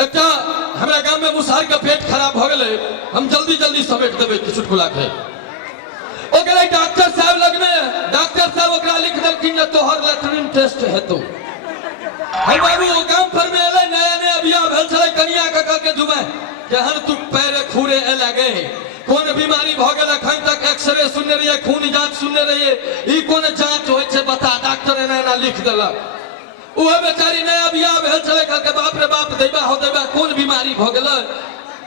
एक हमारे गांव में मुसार का पेट खराब हो गए, हम जल्दी जल्दी समेट देवे चुटकुला के ओकरे डॉक्टर साहब लग में, डॉक्टर साहब ओकरा लिख देलखिन तोहर लेटरिन टेस्ट हेतु। हे बाबू गांव पर में एले नया नया बियाह भेल छले, कनिया के कह के जुबे जहन तू पैरे खूरे ए लगे कौन बीमारी भ गेल, अखन तक एक्सरे सुनने रहिए, खून जांच सुनने रहिए, ई कौन जांच होय छे बता, डॉक्टर एना लिख देलक। वो बेचारी नया बियाह भेल छले, कह के बाप रे बाप दैबा हो दैबा कौन बीमारी भ गेल,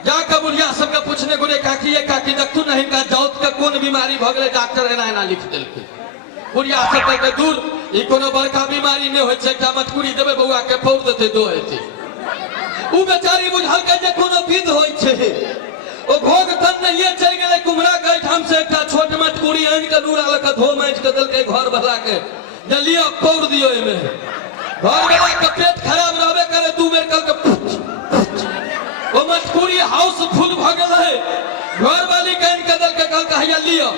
जाके बुढ़िया सबके पूछने गुरे काकी ये काकी देखू नहीं का जाउत के कौन बीमारी भ गेल, डॉक्टर एना लिख देलके। बुढ़िया सब के दूर ई कोनो बड़का बीमारी नहीं होय छे, एकटा मटकुरी देबे बउआ के फोड़ देते दो हेते। उ बेचारी बुझल के जे कोनो विध होय छे, ओ भोग तन नहीं चल गेले कुमरा के ठाम से एकटा छोट मटकुरी आन के नूरा लक धो मांज के देलके घर वाला के, जल्दी फोड़ दियो एमे। घर वाला के पेट खराब रहबे करे, दू बेर कल के ओ मटकुरी हाउस फुल भ गेल है। घर वाली कान के दल के कल कहिया लियो,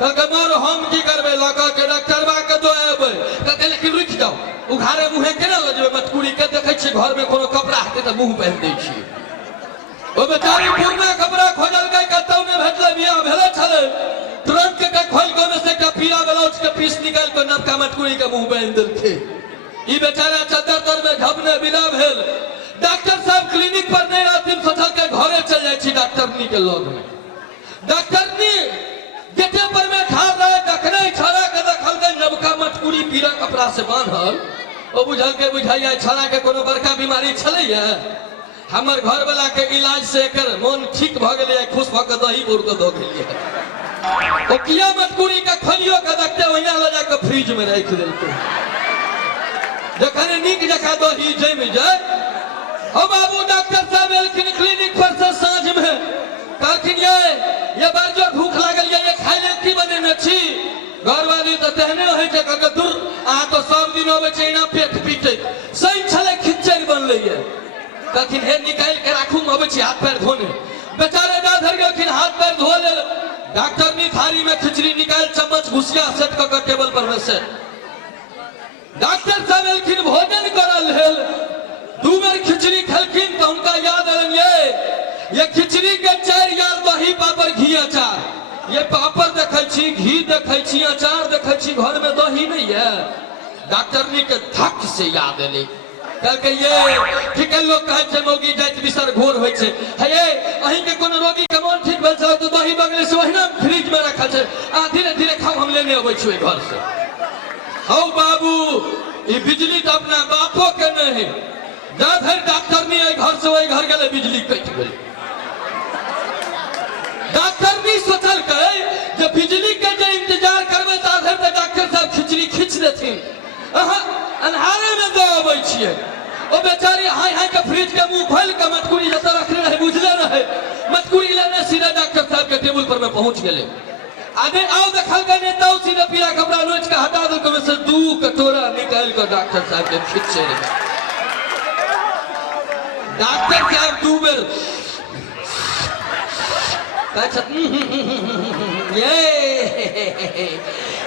कल के मारो हम की करबे, लगा के डॉक्टरबा के दो आबे, कल के लेकिन रुक जाओ, उघारे मुहे केना ल जेबे मटकुरी के, देखे छी घर में कोनो कपड़ा हटे त मुंह पहन दै छी। ओ बेचारी पुरना कपड़ा खोजल के कतौ ने भेटले, बियाह भेले छले, तुरंत के खोल के में से एकटा पीला ब्लाउज के पीस निकाल के नवका मटकुरी के मुंह पहन देलके। ई बेचारा चद्दर तर में झपने विदा भेल। डॉक्टर साहब क्लिनिक पर नहीं रहती, सोचल के घरे चल जाए छी डॉक्टरनी के लग में। डॉक्टरनी गेटे पर में ठाड़ रहे, देखने छड़ा के देखल के नवका मटकुरी पीला कपड़ा से बांधल, ओ बुझल के बुझाइया छड़ा के कोनो बड़का बीमारी छलैया। हमर घर वाला के इलाज से एकर मन ठीक भ गेलै, खुश भ के दही बोर के द गेलिए। ओ किया मटकुरी के खोलियो के देखते ओहिना ल जा के फ्रिज में राख देलकै, जखन नीक जका दही जम जाए। ओ बाबू डॉक्टर साहब एलखिन क्लिनिक पर से साँझ में, कहलखिन ये बार जो भूख लागल ये खाय ले की बनेने छी। घरवाली तो तेहने होइ छै, कहलकै दूर अहाँ तो सब दिन अबै छै एना पेट पीटे, सही छले खिचड़ी बनले ये। कहलखिन हे निकाल के राखू, अबै छी हाथ पैर धोने। बेचारे ना धर गेलखिन, हाथ पैर धो लेल। डॉक्टर नी थारी में खिचड़ी निकाल चम्मच घुसिया सेट क के टेबल पर में से डॉक्टर साहब एलखिन भोजन करल हेल। दू बेर खिचड़ी खेलखिन तो उनका याद आलन ये खिचड़ी के 4 यार दही पापड़ घी अचार, ये पापड़ देखै छी, घी देखै छी, अचार देखै छी, घर में दही नहीं है। डॉक्टर नी के धक से याद एले, कहलकै ये ठीक है, लोग कहै छै मौगी जाइत बिसर घोर होइ छै, हे अहीं के कोनो रोगी के मन ठीक भेल छल तो दही बगले से ओहिना फ्रिज में रखल छै, आ धीरे धीरे खाओ, हम लेने अबै छी घर से। हौ बाबू ये बिजली तो अपना बापो के नहीं, जाधर डॉक्टर नहीं आई घर से वही घर गए बिजली कट गई। डॉक्टर नहीं सोचल के जो बिजली के जो इंतजार करबे ताधर तो डॉक्टर साहब खिचड़ी खींच देथिन, अन्हारे में दे अबै छियै। ओ बेचारी हाय हाय के फ्रिज के मुंह खोल के मटकुरी जत रखले रहे बुझले रहे, मटकुरी लेने सीधा डॉक्टर साहब के टेबल पर में पहुंच गेले। आगे आओ देखल के नेता सीधा पीला कपड़ा नोच के हटा देलकै, में से 2 कटोरा निकाल के डॉक्टर साहब के खींचे रहे। डॉक्टर साहब 2 बेर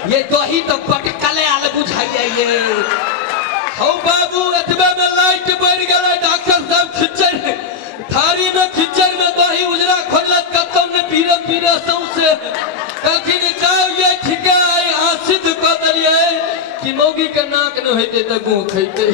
ये दही तो पटकले आले बुझाइए ये। हो बाबू एतबे में लाइट बढ़ गेलै, डॉक्टर साहब खिचड़ थारी में खिचड़ में दही उजरा खोलत, कतौ ने पीरे पीरे सौंसे कहलखिन जाओ ये ठीक है, अहाँ सिद्ध कऽ देलियै कि मौगी के नाक न होइते तऽ गूँ खैते।